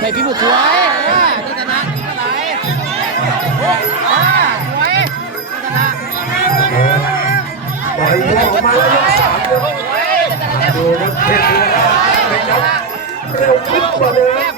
ใส่พี่บุตรสวยนี่ชนะนี่อะไรสวยชนะปล่อยตัวออกมาแล้วยกสามครับสวยนี่ชนะดูครับเทพดูนนับเร็วขึ้นกว่าเดิม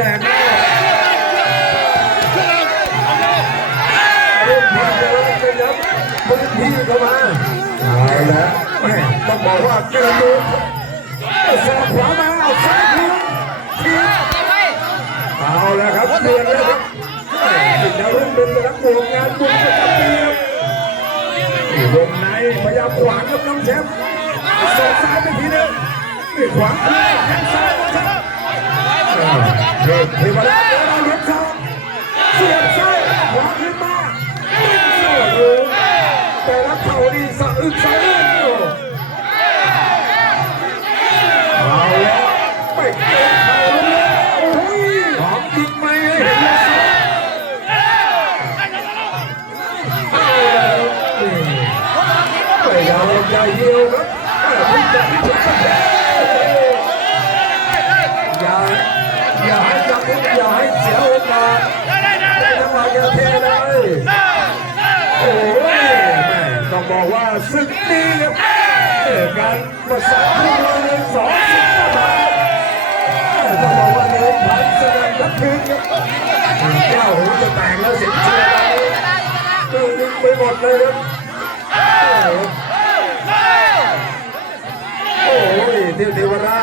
แรงมากพูดพี่เดินไปครับพูดพี่เข้ามาเอาแล้วแม่ต้องบอกว่าเกระดูกสอกขวามาเอาซ้ายทิ้งทิ้งเอาแล้วครับเดือนแล้วครับสิงดาวรุ่งเป็นนักบวกงานบุญประจำปีครับวงในพยายามขวางครับน้องแชมป์สอกซ้ายไปทีนึงนี่ขวางแข้งซ้ายครับ เฮ้ยเทวดาเดินเอายกสองเสียบซ้ายขวาขึ้นมาโอ้โหแต่ละเข่านี่สะอึกสะอื้นเอาแล้วไม่เกินเขาแล้วโอ้ยของจริงไหมเห็นแล้วไม่ยอมใจเดียวครับ บอกว่าศึกนี้ครับเอ่อการประสานที่เราเรียนสองสิบกว่าต้องบอกว่าเนื้อพันแสดงทักคืนครับเจ้าหูจะแตกแล้วเสียงเชียร์ตื่นไปหมดเลยครับโอ้ยเทวเทวรา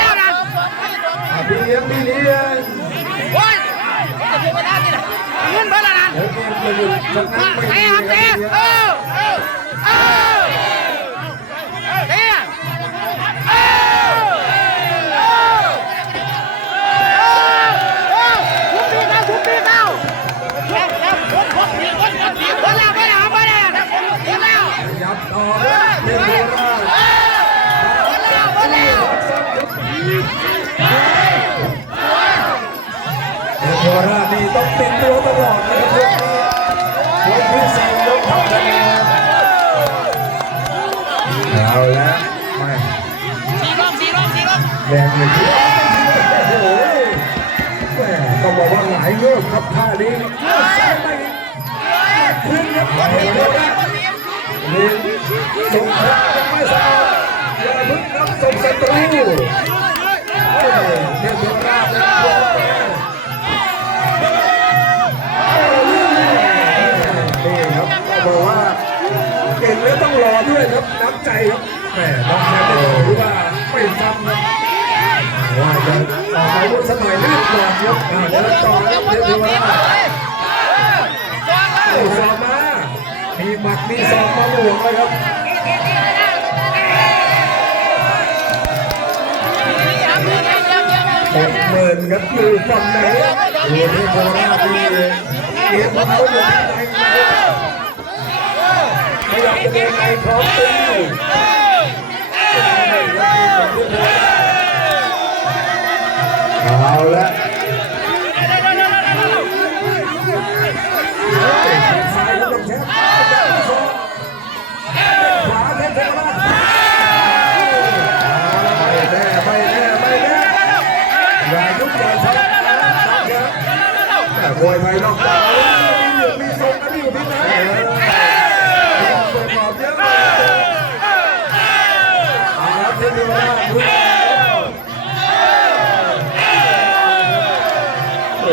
อะพี่เลี้ยงพี่เลี้ยงโอ้ยจะพูดไม่ได้ที่ไหนเงินเพิ่มแล้วนะเดี๋ยวเกมจะหยุดสักนัดไม่เตะ เทวราชนี่ต้องติดตัวตลอดนะครับยกที่สี่ยกทำคะแนนเอาละไม่สี่รอบสี่รอบสี่รอบแรงเลยโอ้โหแม่ต้องบอกว่าหลายเรื่องครับท่านี้เลือกซ้ายไปขึ้นครับเทวราชนี่สงครามไม่สะอาดอย่าเพึ่งรับส่งศัตรู เดินต่อครับเดียวดูว่าโอ้สอบมามีหมัดมีสอบมาบวกเลยครับหกหมื่นครับอยู่ฝั่งไหนดูที่โคราชนี่เกียรติของเขาอยู่ที่ไหนขยับเดินในพร้อมตีเอาละ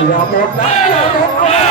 อย่าหมดนะอย่าหมดเอ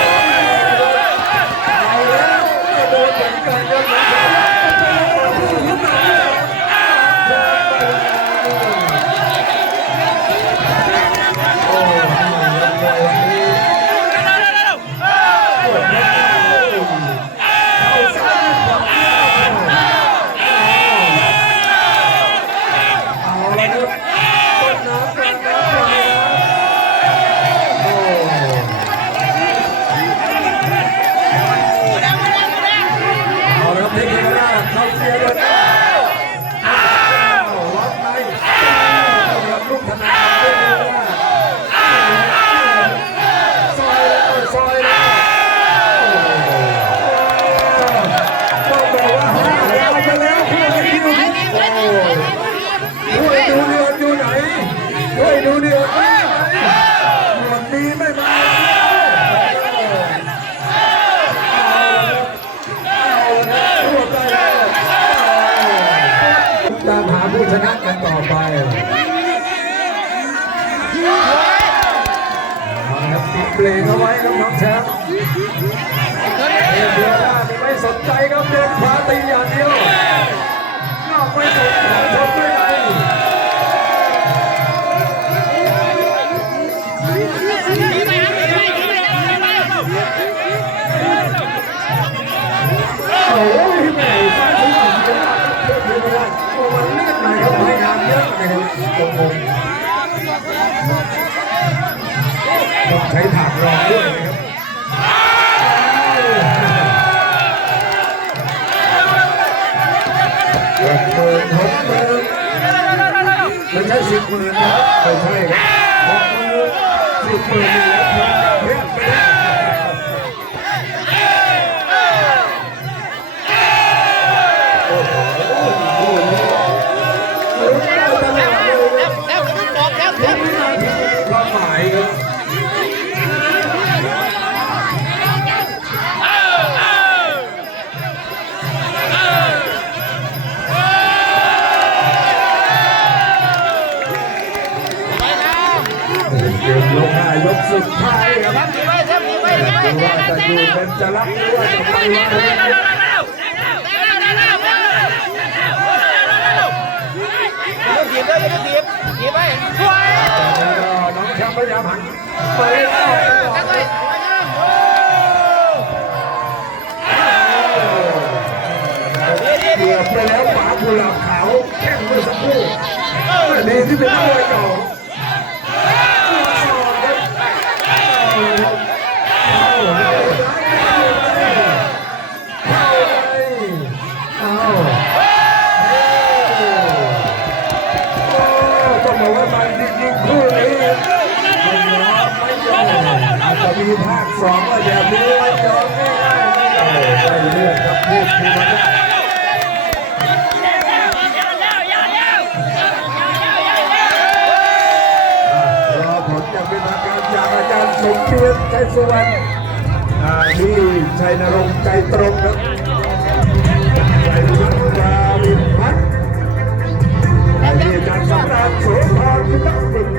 ชนะกันต่อไปครับติเบลงเอาไว้น้องแชมป์เดียร์ด้าไม่สนใจครับเดินขวาตีอย่างเดียวไม่สนใจนด้วย ต้องใช้ถักรองด้วยนะครับหกหมื่นหกหมื่นไม่ใช่สิบหมื่นนะไม่ใช่ครับหกหมื่นสิบหมื่นแล้วครับ รักหรือว่าจะไปวางต้องถีบเลยต้องถีบถีบไปช่วยแล้วก็น้องแชมป์พยายามหันไปแล้วเกือบไปแล้วฝากุหลาบขาวแข้งเมื่อสักครู่ดีที่เป็นมวยเก่า กียรติใจสุวรรณอ่าที่ชัยนรงค์ใจตรงครับใจวัน์ราวินพัฒน์อ่าที่อาจารย์สำราญโสภาพิทักษ์สิทธิ์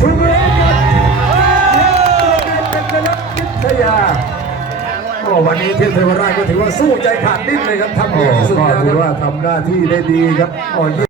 ชุมเอกครับเป็นกนักวิทยาโอ้วันนี้เทพเทวราชก็ถือว่าสู้ใจขาดดิ้นเลยครับทำดีที่สุดแล้วถือว่าทำหน้าที่ได้ดีครับ